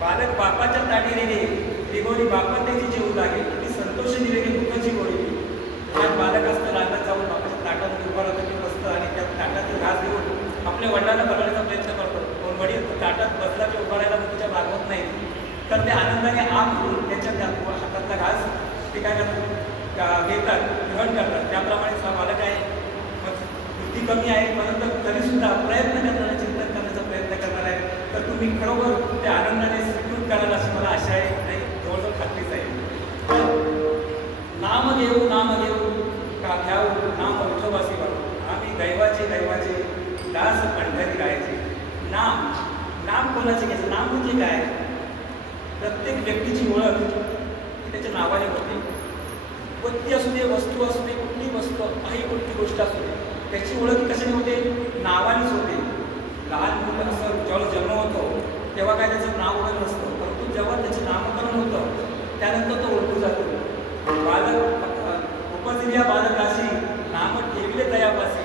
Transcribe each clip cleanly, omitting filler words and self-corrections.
बालक बापाच्या ताटीने दिगोरी बापत्याची आनंदाने आग करून त्याच्या हातातला घास ते काय करतात घेतात, ग्रहण करतात. त्याप्रमाणेच हा बालक आहे, बुद्धी कमी आहे परंतु तरीसुद्धा प्रयत्न करणारा, चिंतन करण्याचा प्रयत्न करणार आहे. तर तुम्ही खरोखर त्या आनंदाने स्वीकृत कराल अशी मला आशा आहे, नाही जवळजवळ खात्रीच आहे. नाम देऊ का घ्याऊ नाम विठोबासी बाबू, आम्ही दैवाचे दास पंढरी गायचे. नाम कोणाचे घ्यायचं? नाम म्हणजे काय? प्रत्येक व्यक्तीची ओळख ही त्याच्या नावाने होते. व्यक्ती असू दे, वस्तू असू दे, कुठली वस्तू, काही कुठली गोष्ट असू दे, त्याची ओळख कशाने होते? नावानेच होते. लहान मुलं असं जेव्हा जन्म होतो तेव्हा काय त्याचं नाव ओळख नसतं, परंतु जेव्हा त्याचे नामकरण होतं त्यानंतर तो ओळखू जातो. बालक उपजिल्या बालकाशी नाम ठेविले दयापासी,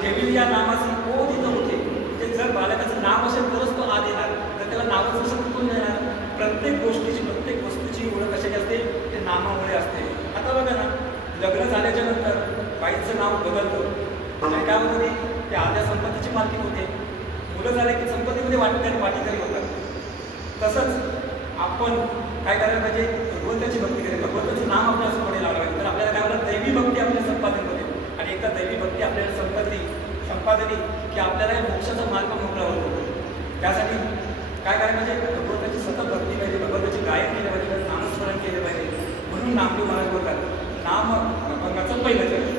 ठेविली या नामाची ओ तिथं होते. म्हणजे जर बालकाचं नाव असेल तरच तो आत येणार, तर त्याला नावच असं कुठून येणार? प्रत्येक गोष्टीची, प्रत्येक वस्तूची ओळख कशाची असते? ते नामामुळे असते. आता बघा ना, लग्न झाल्याच्या नंतर बाईचं नाव बदलतं. काय होते? ते आध्या संपत्तीची मालकी होते. मुलं झाले की संपत्तीमध्ये वाटेकरी होतात. तसंच आपण काय करायला पाहिजे? भगवंताची भक्ती करायची, भगवंताचं नाम आपल्या समोर लावलं पाहिजे. तर आपल्याला काय होतं? दैवी भक्ती आपल्या संपादन होते. आणि एकदा दैवी भक्ती आपल्याला संपादनी की आपल्याला मोक्षाचा मार्ग मोकळा होतो. त्यासाठी काय करायला पाहिजे? भगवंताची सतत भक्ती पाहिजे, भगवंताची गायन केलं पाहिजे, नामस्मरण केलं पाहिजे. म्हणून नामदेव महाराज बोलतात, नाम अभंगाचं पहिलं चरण.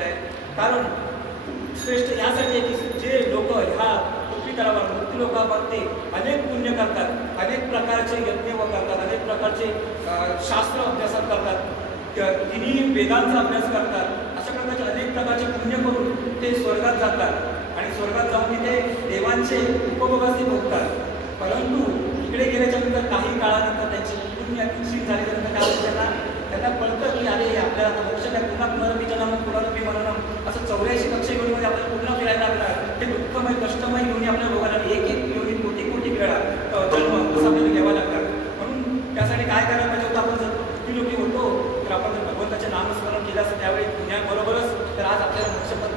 सांगितलं आहे. कारण श्रेष्ठ यासाठी आहे की जे लोक ह्या पृथ्वी तलावर मृत्यू लोकांवरती अनेक पुण्य करतात, अनेक प्रकारचे यज्ञ करतात, अनेक प्रकारचे शास्त्र अभ्यासात करतात, तिन्ही वेदांचा अभ्यास करतात, अशा प्रकारचे अनेक प्रकारचे पुण्य करून ते स्वर्गात जातात आणि स्वर्गात जाऊन तिथे देवांचे उपभोगाचे भोगतात. परंतु इकडे गेल्याच्या नंतर काही काळानंतर त्यांची पुण्य क्षीण झाल्यानंतर काय होतं, त्यांना कळतं की अरे आपल्याला आता मोक्ष नाही, पुन्हा पुनर्विजनम पुनरपी मननम असं 84 लक्ष योनीमध्ये आपल्याला पुन्हा फिरायला लागणार. ते दुःखमय कष्टमय योनी आपल्या लोकांना एक योनी कोटी कोटी वेळा जन्म असं आपल्याला घ्यावा लागतात. म्हणून त्यासाठी काय करायला पाहिजे होतं, आपण जर दुःखी लोकी होतो तर आपण जर भगवंताचे नामस्मरण केलं असतं त्यावेळी पुण्याबरोबरच तर आज आपल्याला मोक्षपद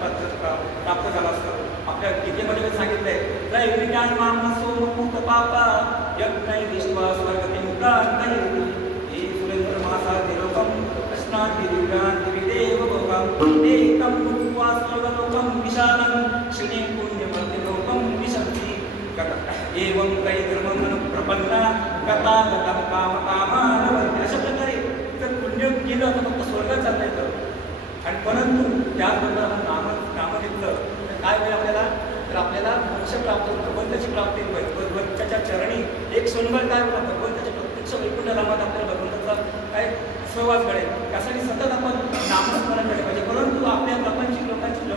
प्राप्त झालं असतं. आपल्या गीतेमध्ये सांगितलंय त्रैविज्ञान माम सोमपूत पापा यज्ञ विश्वास स्वर्गती मुक्तांतये हे सुरेंद्र मासा देवकम कृष्णांती दिव्यांती विदेव भोगम एकम भूत्वा स्वर्गलोकम विशालं क्षिणे पुण्यमर्ति लोकम विशन्ति एवं त्रैधर्मं प्रपन्ना कथा गतं कामकामानवर्ति. अशा प्रकारे जर पुण्य केलं तर फक्त स्वर्गात जाता येतं. आणि परंतु त्याबरोबर आपण नाम घेतलं तर काय होईल आपल्याला, तर आपल्याला मोक्ष प्राप्त होतं, भगवंताची प्राप्ती होईल. भगवंताच्या चरणी एक क्षणभर काय होतं, भगवंताच्या प्रत्यक्ष वैकुंठ धामात आपल्याला भगवंताचा काय सहवास घडेल. त्यासाठी सतत आपण नामस्मरण केले पाहिजे. परंतु आपल्या प्रपंचिक लोकांची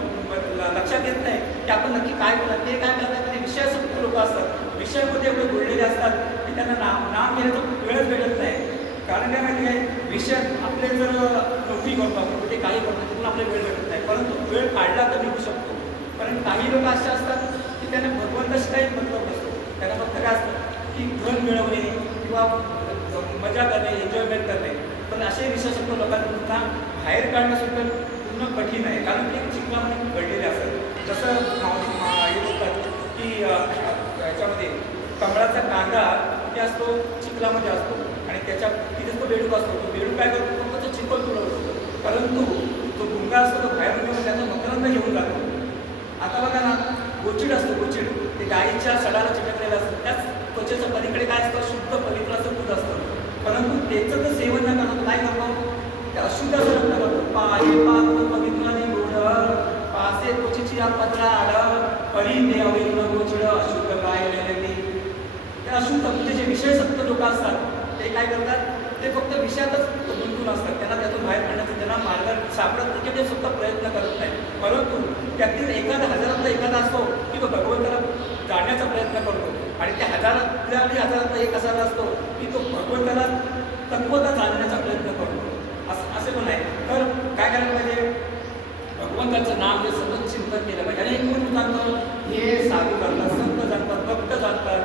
लक्षात येत नाही की आपण नक्की काय करतात. ते काय करतात, ते विषयासक्त लोक असतात, विषयामध्ये एवढे बोललेले असतात की त्यांना नाम घेण्याचा वेळच भेटत नाही. कारण काय माहिती आहे, विषय आपले जर नोकरी करतो आपण कुठे काही करतो तिथून आपल्याला वेळ भेटत नाही, परंतु वेळ काढला तर निघू शकतो. कारण काही लोक असे असतात की त्यांना भगवंताशी काही मतलब नसतो, त्यांना फक्त काय असतं की धन मिळवणे किंवा मजा करणे, एन्जॉयमेंट करणे. पण असे विशेषत्व लोकांना बाहेर काढणं सुद्धा पूर्ण कठीण आहे. कारण ते चिखलामध्ये घडलेले असतात. जसं हे बोलतात की याच्यामध्ये कमळाचा कांदा किती असतो, चिखलामध्ये असतो आणि त्याच्या तिथेच तो बेडूक असतो. तो बेडूक काय करतो, फक्त तो चिखल तुडवतो. परंतु तो गुंगा असतो तो बाहेरून घेऊन त्याचा मकरंद घेऊन जातो. आता बघा ना, गोचिड असतो, गोचिड ते गाईच्या सडाला चिटकलेलं असतं. त्याच त्वचेच्या पलीकडे काय असतं, शुद्ध पवित्र असं दूध असतं. परंतु त्याचं तर सेवन न करतो काय करतो, ते अशुद्ध असं रक्त करतो. पाहे पाहतो पवित्राने गोड पासे त्वचेची या पत्रा आड पडी ते अवैध गोचिड अशुद्ध काय ते अशुद्ध म्हणजे जे विषयसक्त लोक असतात ते काय करतात, ते फक्त विषयातच गुंतून असतात. त्यांना त्यातून बाहेर काढण्याचा त्यांना मार्ग सापडत नाही, ते सुद्धा प्रयत्न करत नाही. परंतु त्यातील एखादा हजारातला एखादा असतो की तो भगवंताला जाणण्याचा प्रयत्न करतो आणि त्या हजारातला एक असा असतो की तो भगवंताला तत्वता जाणण्याचा प्रयत्न करतो. असे पण आहे. तर काय करायला पाहिजे, भगवंताचं नाम हे सतत चिंतन केलं पाहिजे. आणि कोण जाणतं, हे साधू जाणतात, संत जाणतात, भक्त जाणतात,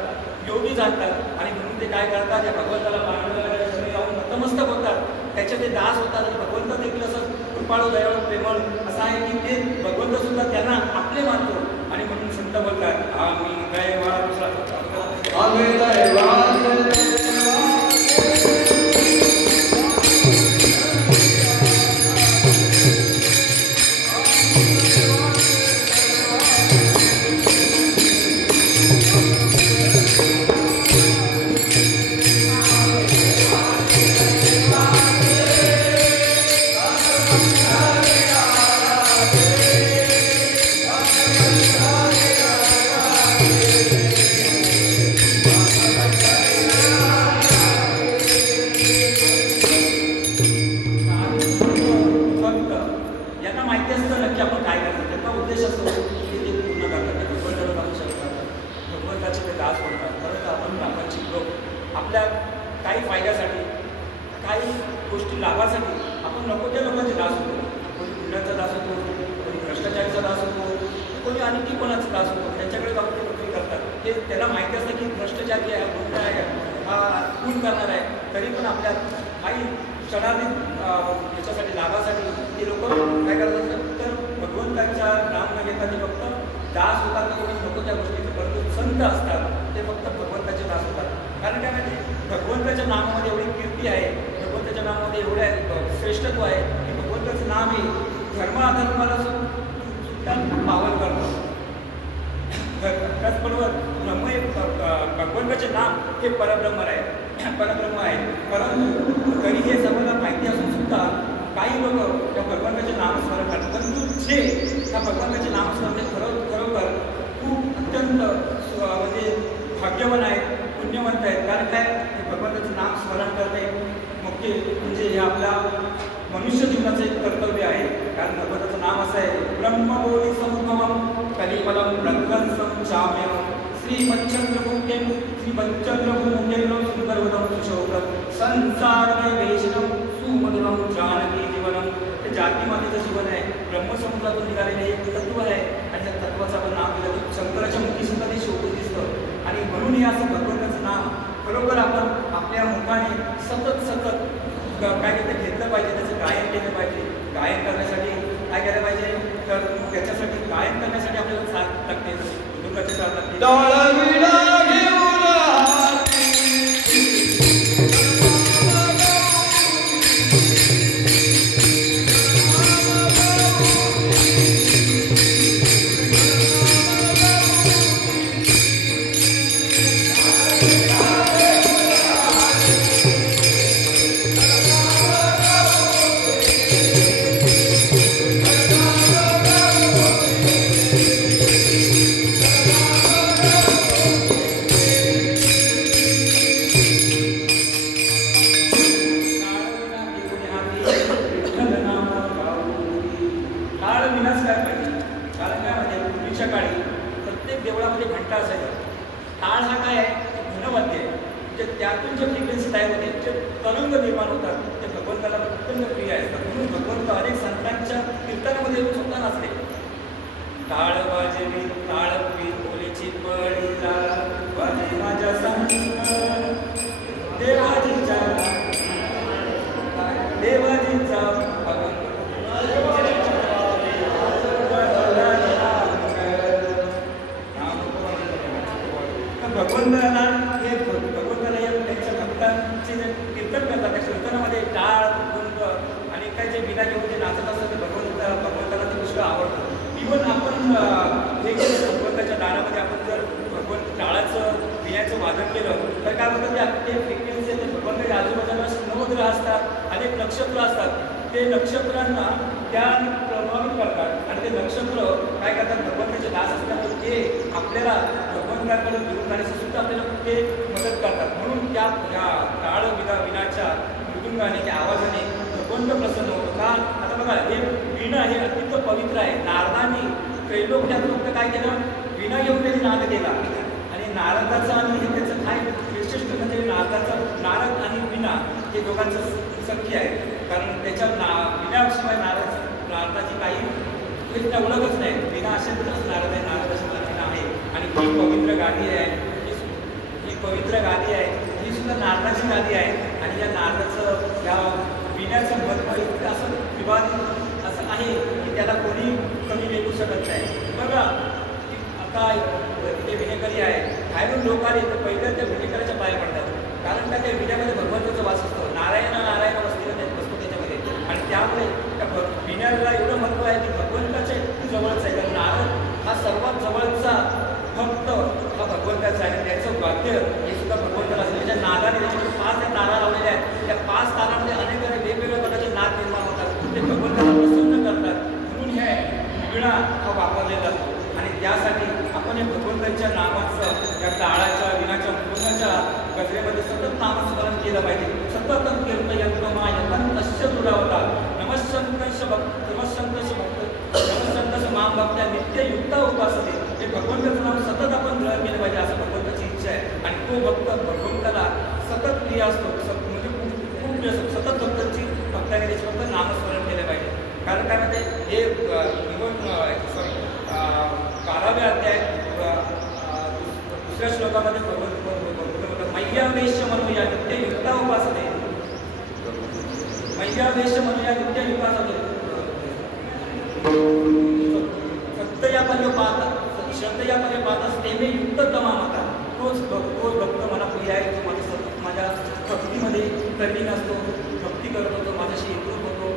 योगी जाणतात. आणि म्हणून ते काय करतात, या भगवंताला पांडुरंगाच्या जाऊन नतमस्तक होतात, त्याचे ते दास होतात. आणि भगवंत देखील असं कृपाळू दयाळू प्रेमळ असं आहे की ते भगवंत सुद्धा त्यांना आपले मानतो. आणि म्हणून संत बोलतात आम्ही दैवान भगवंताचे नाम हे परब्रह्म आहे. परंतु तरी हे सर्वांना माहिती असून सुद्धा काही लोक त्या भगवंताचे नामस्मरण करतात. परंतु जे त्या भगवंताचे नामस्मरण ते खरोखर खूप अत्यंत म्हणजे भाग्यवान आहेत, पुण्यवंत आहेत. कारण काय, भगवंताचं नाम स्मरण करणे मुख्य म्हणजे हे आपल्या मनुष्य जीवनाचं एक कर्तव्य आहे. कारण भगवंताचं नाम असं आहे, ब्रह्मबोधी समुद्भवम कलिमलम प्रध्वंसम चाम्यम श्रीमच्चंद्रमुख्यम श्रीमच्चंद्रमुख्यम सुंदरवदम सुशोभम संसारवैवेशनम सुमधुरम जानकी जीवनम. हे जाती मातेचं जीवन आहे, ब्रह्मसमुद्रातून निघालेले एक तत्व आहे आणि त्या तत्वाचं आपण नाव दिलं तर शंकराच्या मुखी सुद्धा ते शोधून दिसतं. आणि म्हणून हे असं भगवंताचं नाम खरोखर आपण आपल्या मुखाने सतत काय घेतलं पाहिजे, त्याचं गायन केलं पाहिजे. गायन करण्यासाठी काय केलं पाहिजे, तर त्याच्यासाठी गायन करण्यासाठी आपल्याला साथ लागते, दुःखाची साथ लागते. त्यातून जे फ्रिक्वेन्सी तयार होते, जे तरंग निर्माण होतात, ते भगवंताला अत्यंत प्रिय आहेत. म्हणून भगवंत अनेक संतांच्या कीर्तनामध्ये सुद्धा नाचले. टाळ वाजवी टाळ बोलीची पडीला वाजे माझ्या संग देवाजीचा भगवंताला हे त्यांच्या भक्तांचे जे कीर्तन करतात त्या कीर्तनामध्ये टाळ कुंभ आणि काय जे विना घेऊन जे नाचत असतात ते भगवंताला ते पुष्कळ आवडतं. इव्हन आपण हे केलं भगवंताच्या दारामध्ये आपण जर भगवंत टाळाचं विण्याचं वादन केलं तर काय होतं, ते फ्रिक्वेन्सी ते भगवंताच्या आजूबाजूला नवग्रह असतात, अनेक नक्षत्र असतात, ते नक्षत्रांना त्या प्रभावित करतात आणि ते नक्षत्र काय करतात, भगवंताचे दास असतात ते आपल्याला भगवंताकडे घेऊन जाण्याचं सुद्धा आपल्याला ते मदत करतात. म्हणून त्या टाळ विनाच्या मृदुंगाने त्या आवाजाने भगवंत प्रसन्न होतो. का, आता बघा हे विणा हे अत्यंत पवित्र आहे. नारदांनी त्रैलोक्यात फक्त काय केलं, विणा घेऊन त्यांनी नाद केला. आणि नारदाचं आणि हे त्याचं काय विशिष्ट म्हणजे नारद आणि विणा हे दोघांचं सख्य आहे. कारण त्याच्या विण्याशिवाय नारदाची काही ओळखच नाही. विणा असेल तरच नारद आहे, नारद असेल तर विणा आहे. आणि ही पवित्र गादी आहे, ही पवित्र गादी आहे, ही सुद्धा नारदाची गादी आहे. आणि या नारदाचं या विण्याचं महत्त्व इतकं असं विवादित असं आहे की त्याला कोणी कमी लेखू शकत नाही. बघा आता ते विणेकरी आहे, बाहेरून लोक आले तर पहिलं त्या विणेकराच्या पाया पडतात. कारण का त्या विण्यामध्ये भगवंताचा वास असतो, नारायण वस्तीला बसतो त्याच्यामध्ये. आणि त्यामुळे त्या विण्याला एवढं महत्त्व आहे की भगवंताच्या जवळच आहे. कारण नारद हा सर्वात जवळचा भक्त हा भगवंताचा आहे. त्याचं वाद्य हे सुद्धा भगवंताला असतं. त्याच्या नादाने त्याच्यामध्ये 5 तारा लावलेल्या आहेत. त्या 5 तारामध्ये अनेक वेगवेगळ्या प्रकारचे नाद निर्माण होतात, ते भगवंताला प्रसन्न करतात. म्हणून हे विणा हा वापरलेला जातो. आणि त्यासाठी आपण हे भगवंताच्या नामाचं या टाळाच्या विणाच्या मृदुंगाच्या गजरेमध्ये सतत नामस्मरण केलं पाहिजे. सतत कीर्तयंतमा यतंतश्च दुरावता नमस्संतश माम भक्त्या नित्ययुक्ता उपासते. हे भगवंताचं नाम सतत आपण ग्रहण केलं पाहिजे असं भगवंताची इच्छा आहे. आणि तो भक्त भगवंताला सतत प्रिय असतो, म्हणजे खूप प्रिय असतो. सतत भक्तांनी त्याचे फक्त नामस्मरण केलं पाहिजे. कारण काय म्हणते हे इव्हन 12व्या अध्याय दुसऱ्या श्लोकामध्ये भगवंत मय्यावेश म्हणूया नित्ययुक्ता उपासते, मय्यावेश म्हणूया नित्ययुक्तासते सत्ययापर्य पाहताच तेमे युक्त तमामता. तोच भक्त मला प्रिय आहे, तो माझ्या सतत माझ्या भक्तीमध्ये तल्लीन असतो, भक्ती करत होतो, माझ्याशी एकरूप होतो.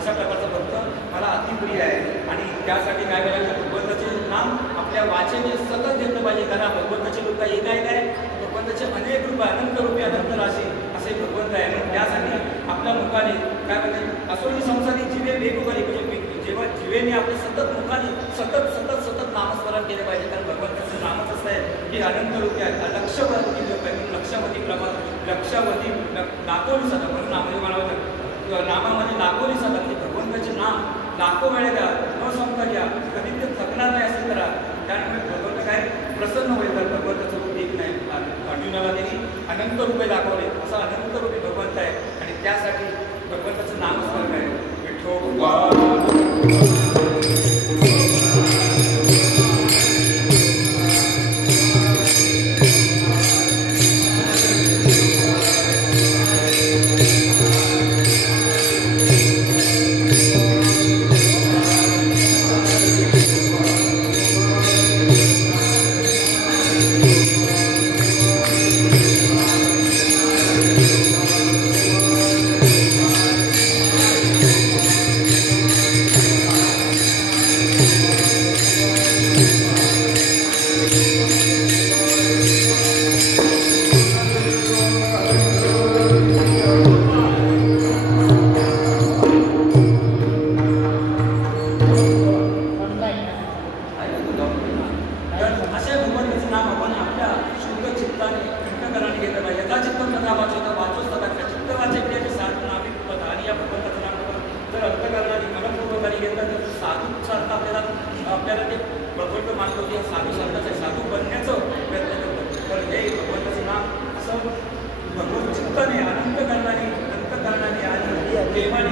अशा प्रकारचा भक्त मला अतिप्रिय आहे. आणि त्यासाठी काय करायचं, भगवंताचे नाम आपल्या वाचेने सतत घेतलं पाहिजे. कारण भगवंताचे रूप काय एक आहे, भगवंताचे अनेक रूप, अनंत रूपी अनंत राशी असे भगवंत आहे. म्हणून त्यासाठी आपल्या मुखाने काय म्हणजे असोनी संसारी जीवे वेगवेगळे म्हणजे जीवेने आपले सतत मुखाने सतत सतत सतत नामस्मरण केले पाहिजे. कारण भगवंताचं नामच असं आहे की अनंत रूपी आहे, लक्षवती लोक आहे, लक्षवती लक्षवती लाखोनी सदा म्हणून नामामध्ये मला नामामध्ये लाखोनी सदा म्हणजे भगवंताचे नाम लाखो वेळे द्या, न संपता घ्या, कधी ते थकणार नाही असं करा. त्यामुळे भगवंत काय प्रसन्न होईल. तर भगवंताचं रूप एक नाही. अर्जुनाला त्यांनी अनंत रूपे दाखवले, असं अनंत रूपी भगवंत आहे आणि त्यासाठी भगवंताचं नामस्मरण आहे. विठोबा आपल्याला ते भगवंत मानतो की साधू संताचं आहे, साधू बनण्याचं प्रयत्न करतो. तर हे भगवंताचं नाम असं भगवत चित्ताने अनंत करणारे आणि प्रेमाने